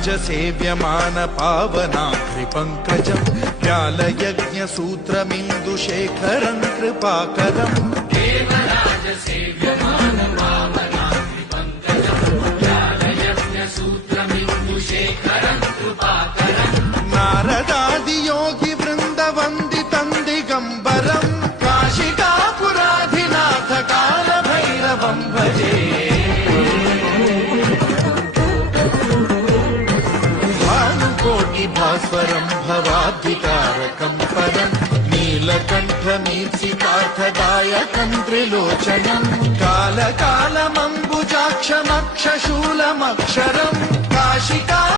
सेव्यमान पावनाघ्रिपङ्कजम् व्यालयज्ञसूत्रमिन्दुशेखरम् कृपाकरम् देवराज सेव्यमान पावनाघ्रिपङ्कजम् व्यालयज्ञसूत्रमिन्दुशेखरम् कृपाकरम् नारदादियोगि वृन्दवन्दितम् दिगम्बरम् काशिकापुराधिनाथ कालभैरवम् भजे भास्वरम् भवाद्वितारकम् परम् नीलकण्ठमीर्षितार्थदायकम् त्रिलोचनम् कालकालमम्बुजाक्षमक्षशूलमक्षरम् काशिका